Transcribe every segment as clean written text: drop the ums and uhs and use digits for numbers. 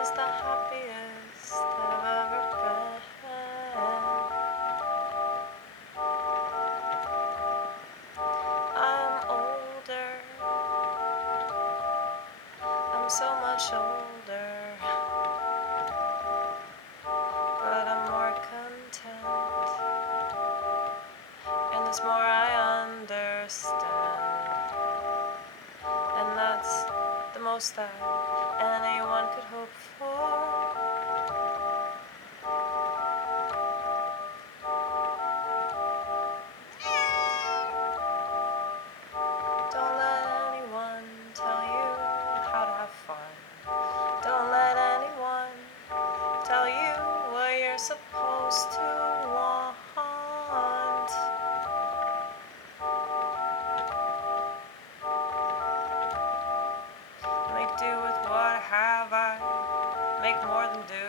is the happiest I've ever been. I'm older. I'm so much older. But I'm more content. And there's more I understand. And that's the most that anyone could hope for. Don't let anyone tell you how to have fun. Don't let anyone tell you what you're supposed to want. Make do with what I have, I make more than do.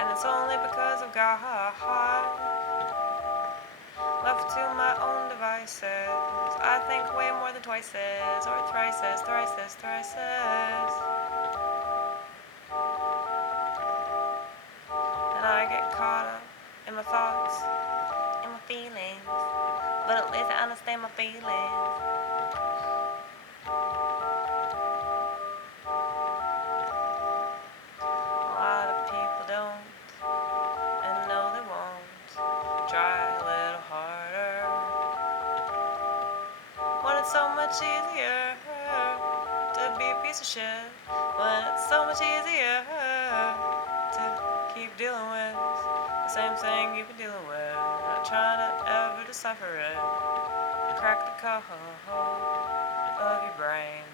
And it's only because of God. Left to my own devices, I think way more than twices, or thrices, thrices, thrices. And I get caught up in my thoughts, in my feelings, but at least I understand my feelings. A lot of people don't, and no they won't. Try a little harder, when it's so much easier to be a piece of shit, when it's so much easier to keep dealing with the same thing you've been dealing with, not trying to ever decipher it, crack the code of your brain.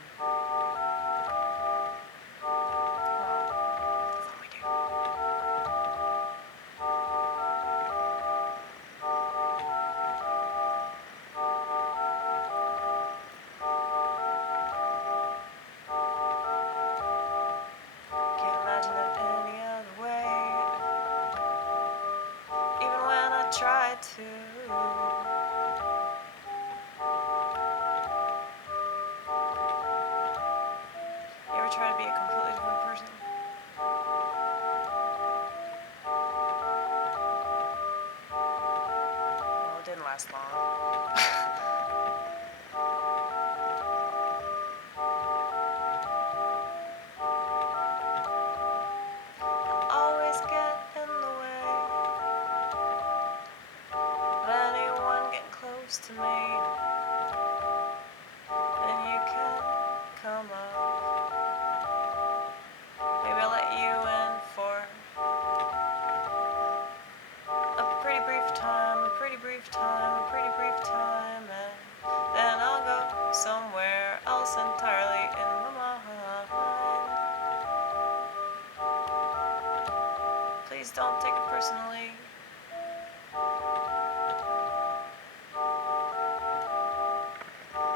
That's all we do. Can't imagine it any other way, even when I try to. You ever try to be a completely different person? Well, it didn't last long. Always get in the way of anyone getting close to me. And you can come up. Maybe I'll let you in for a pretty brief time, a pretty brief time, a pretty brief time, and then I'll go somewhere else entirely in my mind. Please don't take it personally.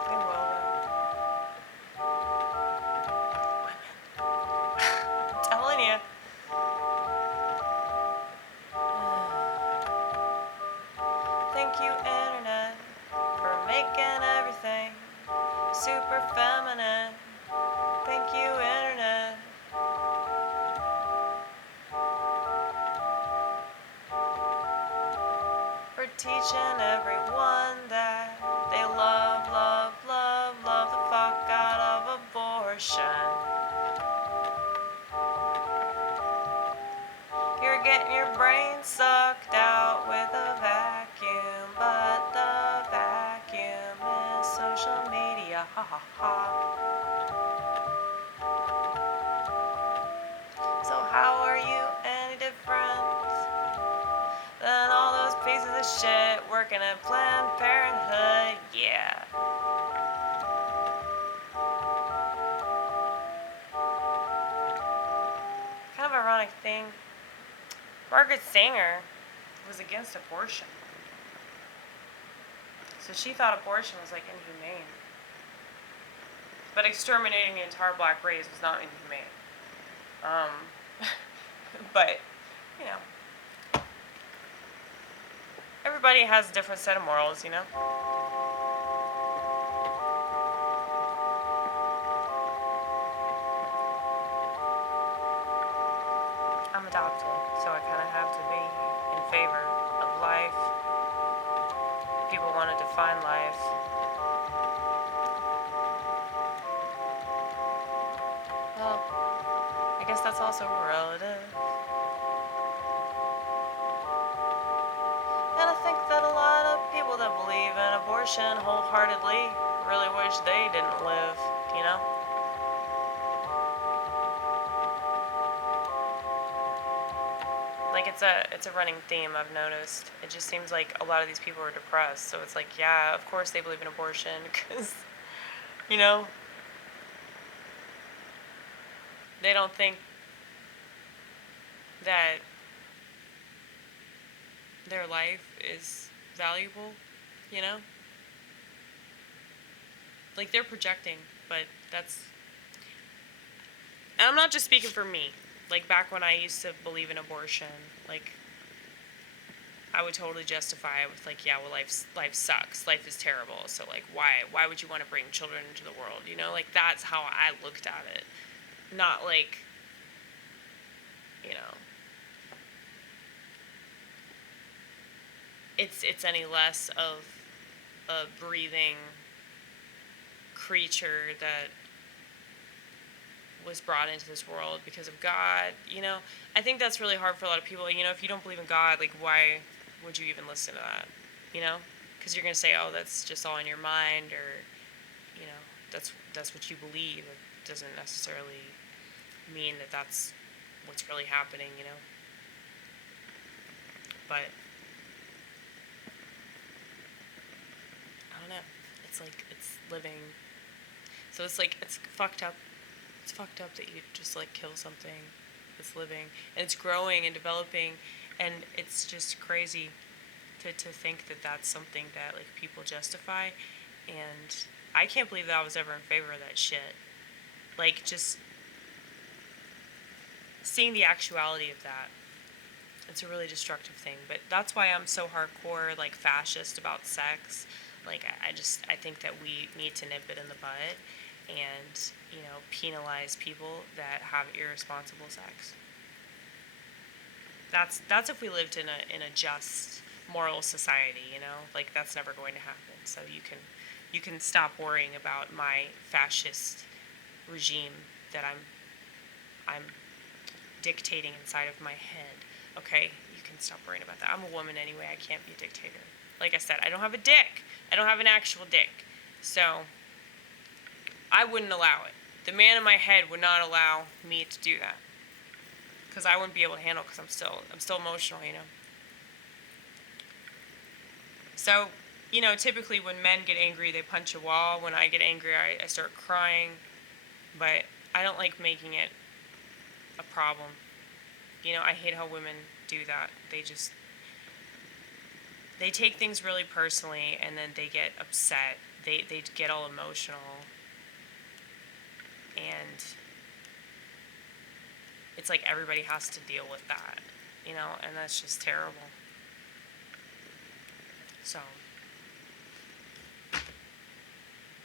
They will though. Women. I'm telling you. Thank you, Internet, for making everything super feminine. Thank you, Internet. For teaching everyone that they love, love, love, love the fuck out of abortion. You're getting your brain sucked out with a vacuum, but the vacuum is social media, ha ha ha. So how are you any different than all those pieces of shit working at Planned Parenthood? Yeah. Kind of ironic thing. Margaret Sanger was against abortion. So she thought abortion was like inhumane. But exterminating the entire black race was not inhumane. But, you know, everybody has a different set of morals, you know? adopted, so I kind of have to be in favor of life. People want to define life. Well, I guess that's also relative. And I think that a lot of people that believe in abortion wholeheartedly really wish they didn't live, you know? Like it's a running theme I've noticed. It just seems like a lot of these people are depressed. So it's like, yeah, of course they believe in abortion because, you know, they don't think that their life is valuable, you know? Like they're projecting, but that's. And I'm not just speaking for me. Like back when I used to believe in abortion, like I would totally justify it with like, yeah, well, life sucks, life is terrible, so like why would you want to bring children into the world, you know? Like that's how I looked at it, not like, you know, it's any less of a breathing creature that was brought into this world because of God, you know? I think that's really hard for a lot of people. You know, if you don't believe in God, like, why would you even listen to that, you know? Because you're going to say, oh, that's just all in your mind, or, you know, that's what you believe. It doesn't necessarily mean that that's what's really happening, you know? But, I don't know. It's like, it's living. So it's like, it's fucked up. It's fucked up that you just like kill something that's living and it's growing and developing, and it's just crazy to think that that's something that like people justify, and I can't believe that I was ever in favor of that shit. Like just seeing the actuality of that, it's a really destructive thing. But that's why I'm so hardcore like fascist about sex. Like I think that we need to nip it in the bud and, you know, penalize people that have irresponsible sex. That's if we lived in a just moral society, you know? Like that's never going to happen. So you can stop worrying about my fascist regime that I'm dictating inside of my head. Okay? You can stop worrying about that. I'm a woman anyway. I can't be a dictator. Like I said, I don't have a dick. I don't have an actual dick. So I wouldn't allow it. The man in my head would not allow me to do that, because I wouldn't be able to handle it, because I'm still emotional, you know. So, you know, typically when men get angry, they punch a wall. When I get angry, I start crying. But I don't like making it a problem. You know, I hate how women do that. They take things really personally, and then they get upset. They get all emotional. And it's like everybody has to deal with that, you know, and that's just terrible. So,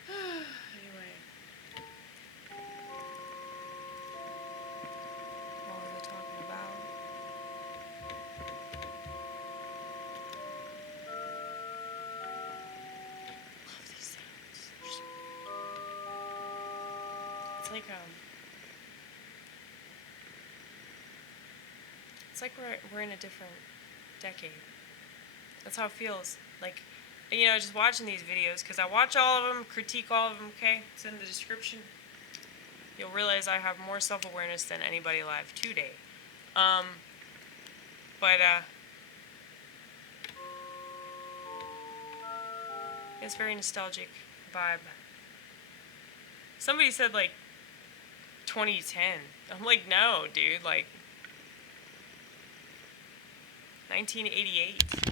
anyway, what was I talking about? Love these sounds. It's like it's like we're in a different decade. That's how it feels. Like, you know, just watching these videos, because I watch all of them, critique all of them. Okay, it's in the description. You'll realize I have more self-awareness than anybody alive today. But it's very nostalgic vibe. Somebody said like 2010. I'm like, no, dude, like 1988.